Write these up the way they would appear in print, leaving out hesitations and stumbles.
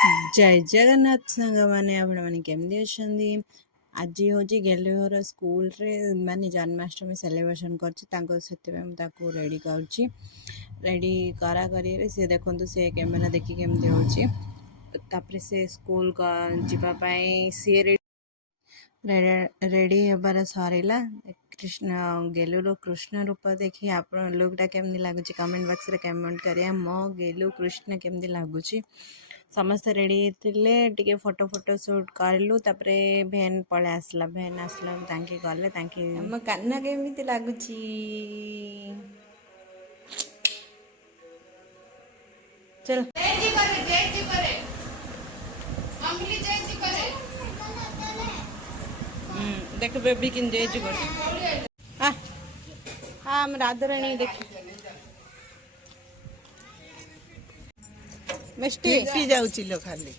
जय जगन्नाथ सांग मैंने आपने केमती अच्छा आज हूँ गेलुर स्कूल रे माने जन्माष्टमी सेलिब्रेशन कर रेडी कर रेडी करा करी सी देखु सी कैमेरा देखी केमती होपर से स्कूल जावाई सी रेडी होबार सरला कृष्ण गेलुर कृष्ण रूप देखी आप लुकटा केमती लगुच कमेंट बॉक्स रे कमेंट करिए मो गेलु कृष्ण केमती लगुच समस्ते रेडी थे टे फोटो फोटो शूट कलु भेन पलै आसला भेन आसला गले कान्ना केमती लगुच चल देख बेबी किन जय जी कर हाँ हम राधाराणी देख मिष्टी जाऊची लो खाली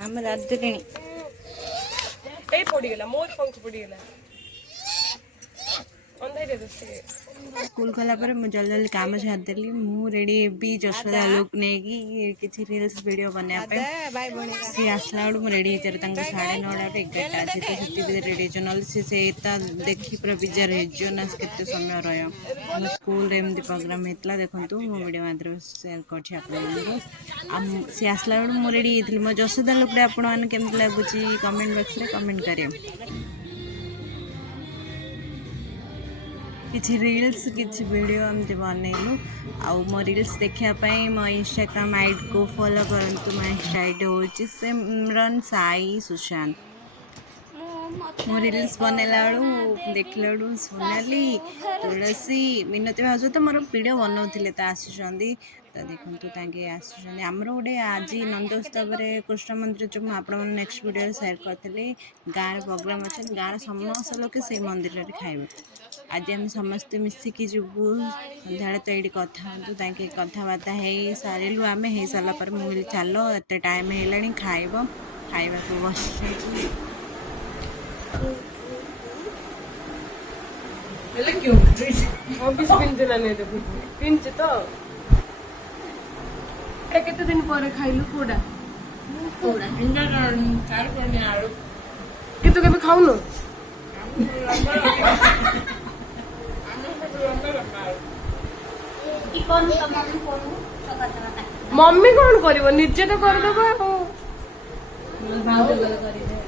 हम राधाराणी ए पड़ी गेला मोर पंख पड़ी गेला अंधेरे दस्ते स्कूल गला पर मुझे जल्दी जल्दी काम छाड़देली मु रेडी भी जशोदा लुक नहीं किसी रील्स वीडियो बनाया सी आसला बेलू रेडी होते 9:30 11टा तो रेडी ना सी देखी पूरा बिजार होना केते समय रहा स्कूल एमती प्रोग्राम होता देखो मो वीडियो माध्यम सेयार कर सी आसला बेलू मु रेडी होती मो जशोदा लुक आपमती लगुच कमेंट बॉक्स रे कमेंट करें किसी रील्स किसी वीडियो एमती बनइलु आउ मो रील्स देखापी मो इंस्टाग्राम आईडी को फॉलो करंतु मो इंस्टा आईडी हूँ सिमरन साई सुशांत मो रील्स बनैला बेलू देखला बेलू सोनाली तुलसी मिनती भाज तो मोर वीडियो बनाऊे तो आसुँच तो देखो ताकि आसर गोटे आज नंदोत्सव कृष्ण मंदिर जो मुझे नेक्स्ट वीडियो सेयार करी गाँव प्रोग्राम अच्छे गाँव समस्त लोग से मंदिर में खाइबे आज आम समस्ते मिसिकी जीवु सन्ध्या तो ये कथा कथबार्ता हो सारू आम हो सारापर मुझे चल एत टाइम है खाइब खाइबा को बस केते दिन पर खाइलु कोडा कि तू केबे खाउनु मम्मी कौन कर निजे तो करदेव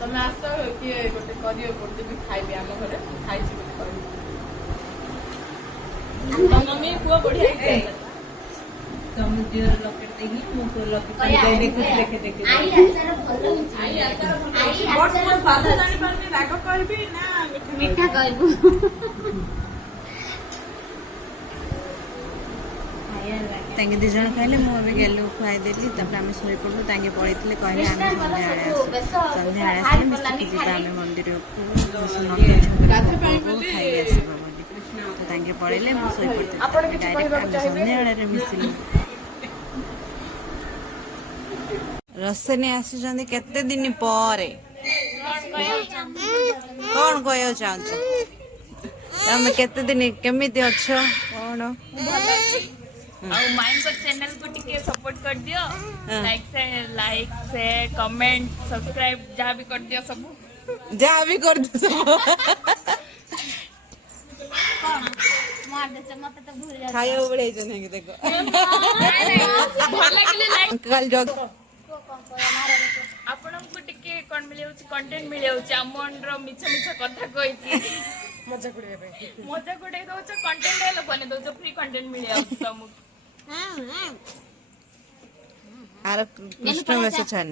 तुम आस किए गोटे कर खाइबे आम घर खाई मम्मी पुआ बढ़िया तुम दियर लकेट देगी मो को लकेट देखे देखे आई आचार भलो आई आचार भलो बट मोर बाधा जानि पारबे राग करबी ना मीठा कहबू तांगे दी जण खाइले मु अबे गेलु खुआई देली तब आम सोई पड़लु तांगे पड़ीथिले कहले आम संध्या आसे मिसिकी जीवा आम मंदिर को राधा पाई खाई आसीबा तो तांगे पड़ीले मु सोई पड़ते आपण किछ कहबा चाहिबे संध्या रे मिसिलु रसनी आसुचंदी केते दिन पर कौन कह चाहछ तमे केते दिन केमिति अच्छो कौन माइन को चैनल को टिके सपोर्ट कर दियो लाइक शेयर कमेंट सब्सक्राइब जहाँ भी कर दियो सब जहाँ भी कर दियो सब खाया बड़े जने देखो कल जग आपनको टिके कोन मिले कंटेंट मिले आमन रो मिछ मिछ कथा कहि मजा गुड़े दो कंटेंट है लोग बने दो फ्री कंटेंट मिले तुमको आर कृष्ण वैसे छन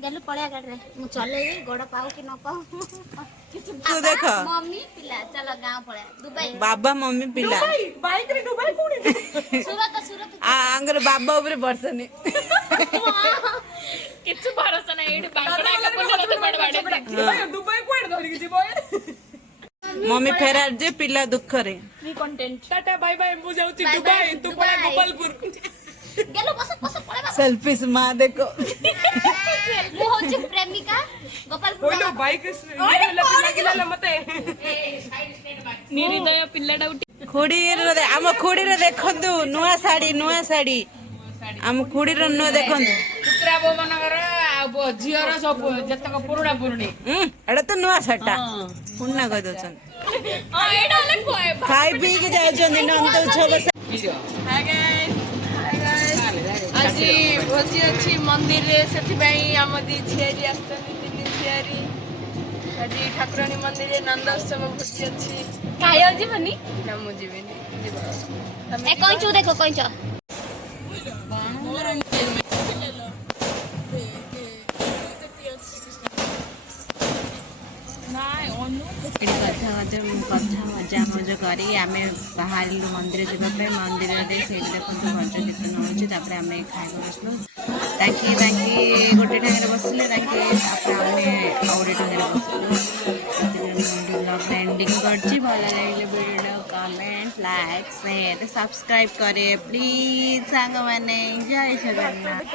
गेलु पळिया गाड़ रे मु चलेबी गोड़ पाऊ कि न पाऊ तू देखो मम्मी पिला चलो गांव पळिया दुबई बाबा मम्मी पिला बाइक रे दुबई कोनी सूरत आंगर बाबा ऊपर बरसने किछु भरोसा नहीं एडी बांगड़ा का बोले तो बड़बाड़े दुबई कोड धरि जीबो मम्मी फेरार जे पिला दुख रे free content tata bye bye मु जाउची दुबई तू पळा गोपालपुर गेलु बस पळिया सेल्फीज मां देखो मु होची प्रेमिका गोपालपुर ओलो बाइक ये लागिला मते निरिदय पिल्लाडा उठी खोड़ी रे आम खोड़ी रे देखंतु नुआ साड़ी आम खुड़ी नुआ देखो ପୁତୁରା ବୋଉ ମାନଙ୍କର ଆଉ ଝିଅର ସବୁ ଯେତକ ପୁରୁଣା ପୁରୁଣି एटा तो नुआ सेटा पुन्ना कह दउछन ହଁ ଏଇଟା ହେଲେ खाई पी के जाउछन नंद उत्सव हाय गाइस ଆଜି ଭୋଜି ଅଛି ମନ୍ଦିରରେ ସେଥିପାଇଁ ଆମ ଦି ଝିଆରୀ ଆସିଛନ୍ତି ତିନି ଝିଆରୀ ଆଜି ଠାକୁରାଣୀ ମନ୍ଦିରରେ ନନ୍ଦ ଉତ୍ସବ ଭୋଜି ଅଛି ଖାଇବାକୁ ଯିବନି ନା ମୁଁ ଯିବିନି ଯିବ ଏ କଇଁଚୁ ଦେଖ କଇଁଚ ଏଠି କଥା ମଜା ମଜା କରି ଆମେ ବାହାରିଲୁ ମନ୍ଦିର ଯିବା ପାଇଁ ମନ୍ଦିରରେ ସେଇଠି ଦେଖନ୍ତୁ ଭଜନ କୀର୍ତ୍ତନ ହେଉଛି ତାପରେ ଆମେ ଖାଇବାକୁ ବସିଲୁ ତାଙ୍କି ଗୋଟେ ଠାଙ୍ଗରେ ବସିଲେ ତାଙ୍କେ ତାପରେ ଆମେ ଆଉ ଗୋଟେ ଠାଙ୍ଗରେ ବସିଲୁ ବ୍ଲଗ୍ ଏଣ୍ଡିଂ କରିଛି ଭଲ ଲାଗିଲେ video comment like share subscribe କରେ ପ୍ଲିଜ୍ ସାଙ୍ଗମାନେ ଜୟ ଜଗନ୍ନାଥ।